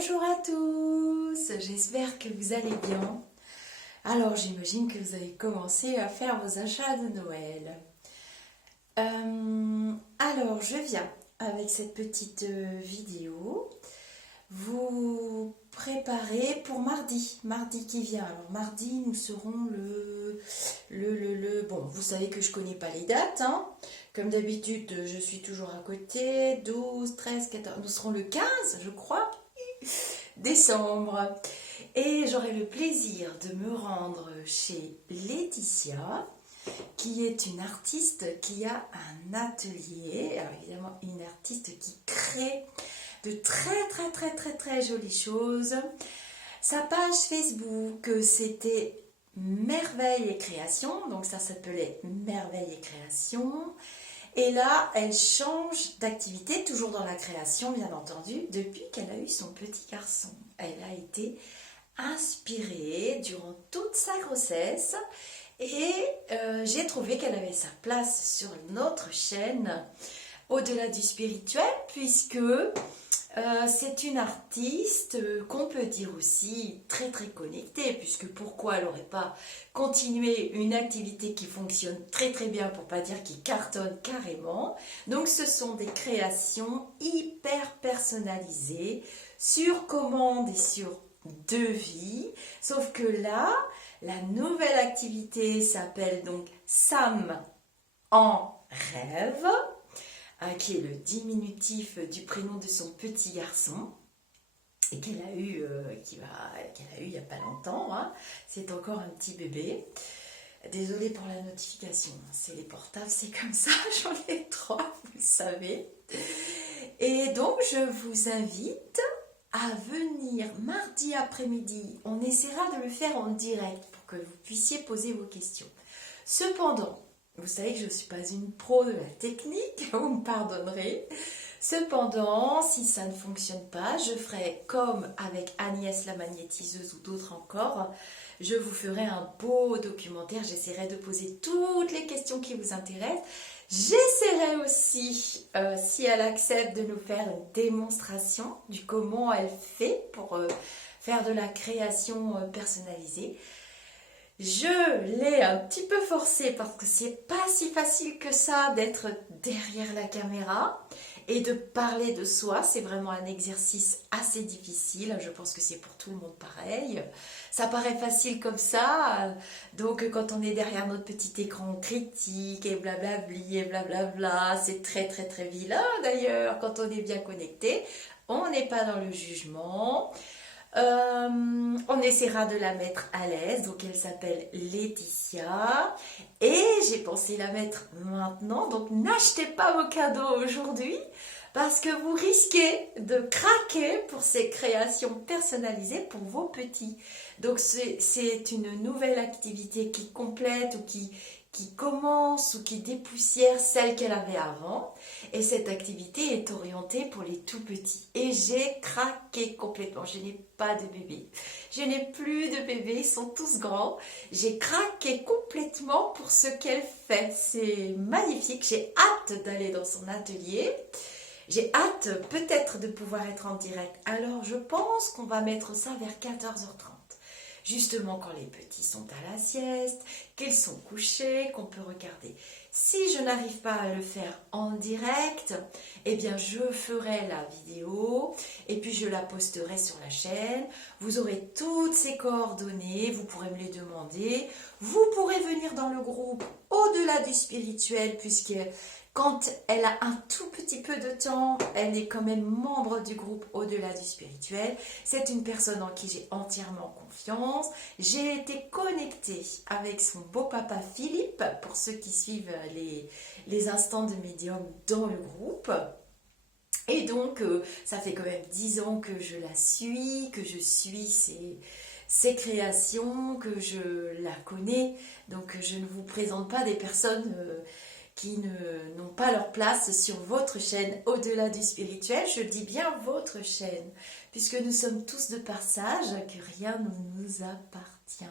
Bonjour à tous, j'espère que vous allez bien. Alors j'imagine que vous avez commencé à faire vos achats de Noël. Alors je viens avec cette petite vidéo vous préparer pour mardi qui vient. Alors mardi nous serons bon, vous savez que je connais pas les dates, hein. Comme d'habitude je suis toujours à côté, 12, 13, 14, nous serons le 15 je crois, décembre. Et j'aurai le plaisir de me rendre chez Laetitia, qui est une artiste qui a un atelier. Alors évidemment, une artiste qui crée de très jolies choses. Sa page Facebook, c'était Merveille et Création, donc ça s'appelait Merveille et Création. Et là, elle change d'activité, toujours dans la création, bien entendu, depuis qu'elle a eu son petit garçon. Elle a été inspirée durant toute sa grossesse et j'ai trouvé qu'elle avait sa place sur notre chaîne Au-delà du spirituel, puisque c'est une artiste qu'on peut dire aussi très connectée, puisque pourquoi elle n'aurait pas continué une activité qui fonctionne très bien, pour pas dire qui cartonne carrément. Donc ce sont des créations hyper personnalisées, sur commande et sur devis, sauf que là, la nouvelle activité s'appelle donc Sam en rêve, qui est le diminutif du prénom de son petit garçon et qu'elle a eu il n'y a pas longtemps, hein. C'est encore un petit bébé. Désolée pour la notification, c'est les portables, c'est comme ça, j'en ai 3, vous le savez. Et donc je vous invite à venir mardi après-midi. On essaiera de le faire en direct pour que vous puissiez poser vos questions. Cependant, vous savez que je ne suis pas une pro de la technique, vous me pardonnerez. Cependant, si ça ne fonctionne pas, je ferai comme avec Agnès la magnétiseuse ou d'autres encore. Je vous ferai un beau documentaire, j'essaierai de poser toutes les questions qui vous intéressent. J'essaierai aussi, si elle accepte, de nous faire une démonstration du comment elle fait pour faire de la création personnalisée. Je l'ai un petit peu forcée parce que c'est pas si facile que ça d'être derrière la caméra et de parler de soi. C'est vraiment un exercice assez difficile. Je pense que c'est pour tout le monde pareil. Ça paraît facile comme ça. Donc quand on est derrière notre petit écran, on critique et blablabli et blablabla. C'est très vilain d'ailleurs quand on est bien connecté. On n'est pas dans le jugement. On essaiera de la mettre à l'aise, donc elle s'appelle Laetitia et j'ai pensé la mettre maintenant, donc n'achetez pas vos cadeaux aujourd'hui parce que vous risquez de craquer pour ces créations personnalisées pour vos petits. Donc c'est une nouvelle activité qui complète ou qui commence ou qui dépoussière celle qu'elle avait avant. Et cette activité est orientée pour les tout petits. Et j'ai craqué complètement. Je n'ai pas de bébé. Je n'ai plus de bébés. Ils sont tous grands. J'ai craqué complètement pour ce qu'elle fait. C'est magnifique. J'ai hâte d'aller dans son atelier. J'ai hâte peut-être de pouvoir être en direct. Alors je pense qu'on va mettre ça vers 14h30. Justement quand les petits sont à la sieste, qu'ils sont couchés, qu'on peut regarder. Si je n'arrive pas à le faire en direct, eh bien je ferai la vidéo et puis je la posterai sur la chaîne. Vous aurez toutes ces coordonnées, vous pourrez me les demander. Vous pourrez venir dans le groupe Au-delà du spirituel, puisque quand elle a un tout petit peu de temps, elle est quand même membre du groupe Au-delà du spirituel. C'est une personne en qui j'ai entièrement confiance. J'ai été connectée avec son beau papa Philippe, pour ceux qui suivent les instants de médium dans le groupe. Et donc, ça fait quand même 10 ans que je la suis, que je suis ses créations, que je la connais. Donc, je ne vous présente pas des personnes qui n'ont pas leur place sur votre chaîne Au-delà du spirituel. Je dis bien votre chaîne, puisque nous sommes tous de passage, que rien ne nous appartient.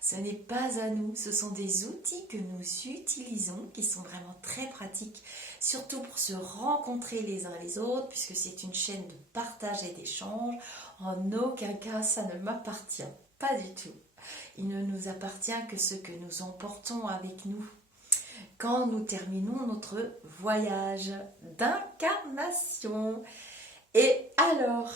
Ce n'est pas à nous, ce sont des outils que nous utilisons, qui sont vraiment très pratiques, surtout pour se rencontrer les uns les autres, puisque c'est une chaîne de partage et d'échange. En aucun cas, ça ne m'appartient, pas du tout. Il ne nous appartient que ce que nous emportons avec nous quand nous terminons notre voyage d'incarnation. Et alors,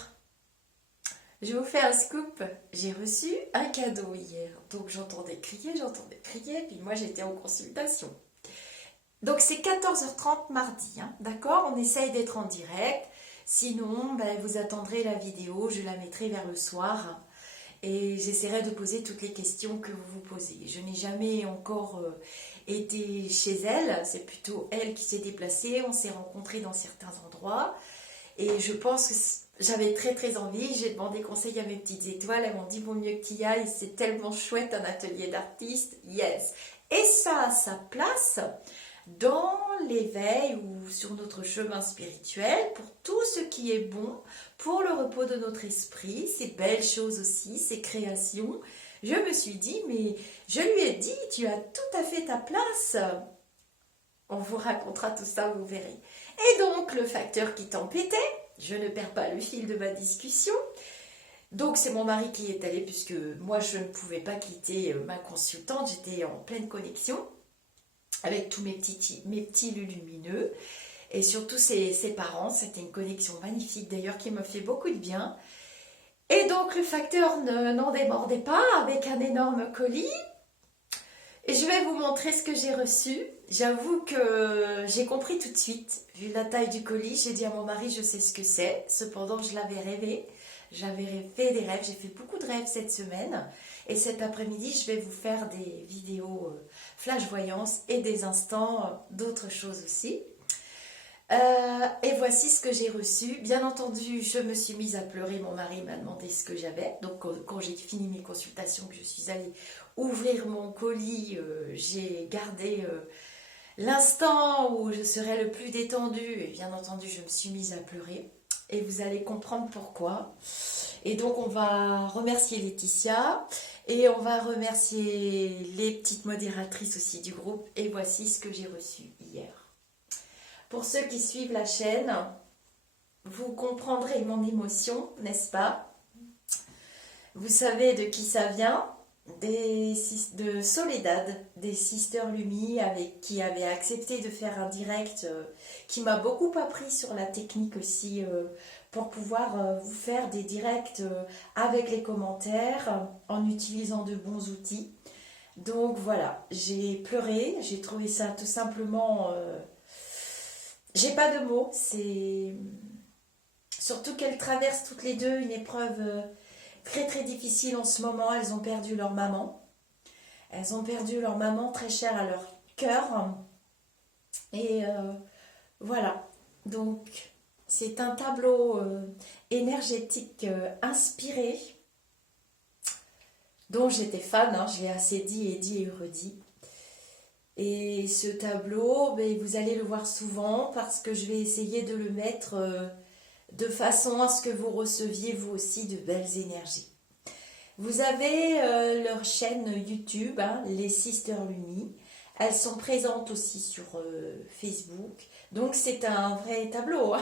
je vous fais un scoop, j'ai reçu un cadeau hier. Donc j'entendais crier, puis moi j'étais en consultation. Donc c'est 14h30 mardi, hein, d'accord? On essaye d'être en direct. Sinon, vous attendrez la vidéo, je la mettrai vers le soir. Et j'essaierai de poser toutes les questions que vous vous posez. Je n'ai jamais encore été chez elle, c'est plutôt elle qui s'est déplacée. On s'est rencontrés dans certains endroits. Et je pense que j'avais très très envie. J'ai demandé conseil à mes petites étoiles. Elles m'ont dit vaut mieux que tu y ailles. C'est tellement chouette un atelier d'artiste. Yes. Et ça a sa place dans l'éveil ou sur notre chemin spirituel pour tout ce qui est bon, pour le repos de notre esprit, ces belles choses aussi, ces créations. Je me suis dit, mais je lui ai dit, tu as tout à fait ta place. On vous racontera tout ça, vous verrez. Et donc, le facteur qui t'embêtait, je ne perds pas le fil de ma discussion. Donc, c'est mon mari qui est allé, puisque moi, je ne pouvais pas quitter ma consultante, j'étais en pleine connexion avec tous mes petits lumineux et surtout ses parents. C'était une connexion magnifique d'ailleurs qui me fait beaucoup de bien. Et donc le facteur n'en démordait pas avec un énorme colis. Et je vais vous montrer ce que j'ai reçu. J'avoue que j'ai compris tout de suite, vu la taille du colis. J'ai dit à mon mari, je sais ce que c'est. Cependant, je l'avais rêvé. J'avais fait des rêves. J'ai fait beaucoup de rêves cette semaine. Et cet après-midi, je vais vous faire des vidéos flash voyance et des instants d'autres choses aussi. Et voici ce que j'ai reçu. Bien entendu, je me suis mise à pleurer. Mon mari m'a demandé ce que j'avais. Donc, quand j'ai fini mes consultations, que je suis allée ouvrir mon colis, j'ai gardé l'instant où je serais le plus détendue. Et bien entendu, je me suis mise à pleurer. Et vous allez comprendre pourquoi. Et donc, on va remercier Laetitia. Et on va remercier les petites modératrices aussi du groupe. Et voici ce que j'ai reçu hier. Pour ceux qui suivent la chaîne, vous comprendrez mon émotion, n'est-ce pas? Vous savez de qui ça vient? De Soledad, des Sister Lumi, qui avaient accepté de faire un direct, qui m'a beaucoup appris sur la technique aussi, pour pouvoir vous faire des directs avec les commentaires, en utilisant de bons outils. Donc voilà, j'ai pleuré, j'ai trouvé ça tout simplement... j'ai pas de mots, c'est... Surtout qu'elles traversent toutes les deux une épreuve très très difficile en ce moment. Elles ont perdu leur maman. Elles ont perdu leur maman très chère à leur cœur. Et voilà, donc c'est un tableau énergétique inspiré, dont j'étais fan, hein, je l'ai assez dit et redit. Et ce tableau, vous allez le voir souvent parce que je vais essayer de le mettre de façon à ce que vous receviez vous aussi de belles énergies. Vous avez leur chaîne YouTube, hein, les Sister Lumi. Elles sont présentes aussi sur Facebook. Donc c'est un vrai tableau.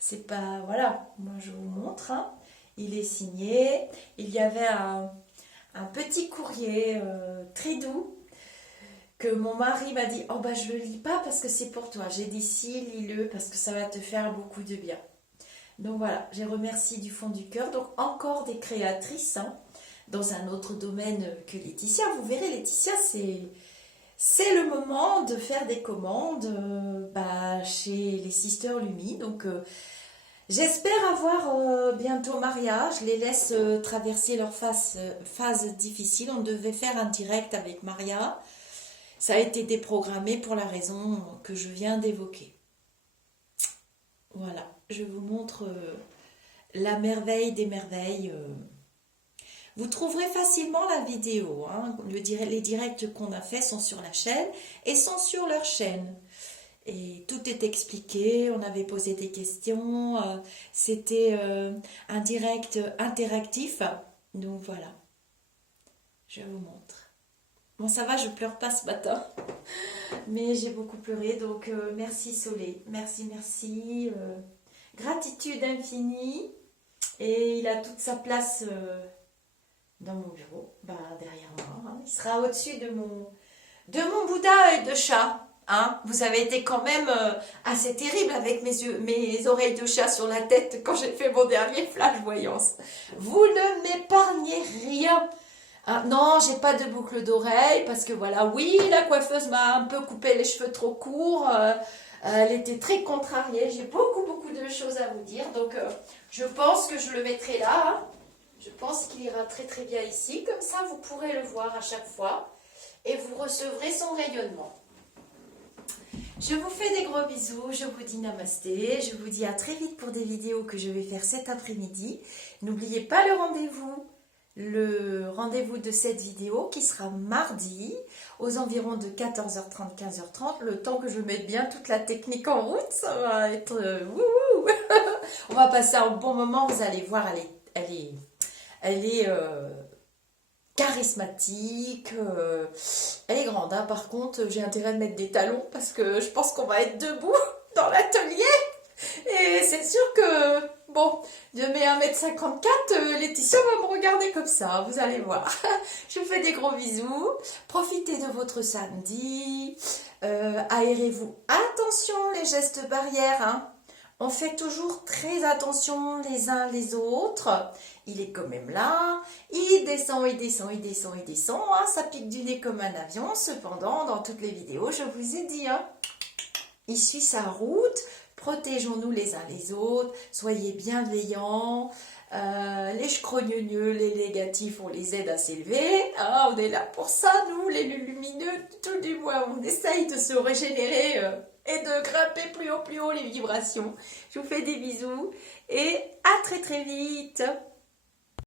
C'est pas... Voilà, moi je vous montre. Hein. Il est signé. Il y avait un petit courrier très doux que mon mari m'a dit, oh je le lis pas parce que c'est pour toi. J'ai dit si, lis-le parce que ça va te faire beaucoup de bien. Donc voilà, j'ai remercié du fond du cœur. Donc encore des créatrices, hein, dans un autre domaine que Laetitia. Vous verrez, Laetitia, c'est le moment de faire des commandes chez les Sister Lumi. Donc j'espère avoir bientôt Maria. Je les laisse traverser leur phase difficile. On devait faire un direct avec Maria. Ça a été déprogrammé pour la raison que je viens d'évoquer. Voilà, je vous montre la merveille des merveilles. Vous trouverez facilement la vidéo. Hein. Les directs qu'on a fait sont sur la chaîne et sont sur leur chaîne. Et tout est expliqué, on avait posé des questions. C'était un direct interactif. Donc voilà. Je vous montre. Bon, ça va, je pleure pas ce matin. Mais j'ai beaucoup pleuré, donc merci Soleil. Merci, merci. Gratitude infinie. Et il a toute sa place dans mon bureau, bah, derrière moi. Hein. Il sera au-dessus de mon Bouddha et de chat. Hein. Vous avez été quand même assez terrible avec mes oreilles de chat sur la tête quand j'ai fait mon dernier flash voyance. Vous ne m'épargnez rien. Ah, non, j'ai pas de boucle d'oreille parce que voilà, oui, la coiffeuse m'a un peu coupé les cheveux trop courts. Elle était très contrariée. J'ai beaucoup de choses à vous dire. Donc, je pense que je le mettrai là. Hein. Je pense qu'il ira très bien ici. Comme ça, vous pourrez le voir à chaque fois. Et vous recevrez son rayonnement. Je vous fais des gros bisous. Je vous dis namasté. Je vous dis à très vite pour des vidéos que je vais faire cet après-midi. N'oubliez pas le rendez-vous de cette vidéo qui sera mardi aux environs de 14h30, 15h30, le temps que je mette bien toute la technique en route, ça va être wouhou. On va passer un bon moment, vous allez voir, elle est charismatique, elle est grande, hein. Par contre j'ai intérêt de mettre des talons parce que je pense qu'on va être debout dans l'atelier. Et c'est sûr que, bon, je mets 1m54, Laetitia va me regarder comme ça, vous allez voir. Je vous fais des gros bisous. Profitez de votre samedi. Aérez-vous. Attention les gestes barrières. Hein. On fait toujours très attention les uns les autres. Il est quand même là. Il descend. Hein. Ça pique du nez comme un avion. Cependant, dans toutes les vidéos, je vous ai dit, hein, il suit sa route. Protégeons-nous les uns les autres, soyez bienveillants, les chcrogneux, les négatifs, on les aide à s'élever, hein, on est là pour ça, nous, les lumineux, tout du moins, on essaye de se régénérer et de grimper plus haut les vibrations. Je vous fais des bisous et à très vite.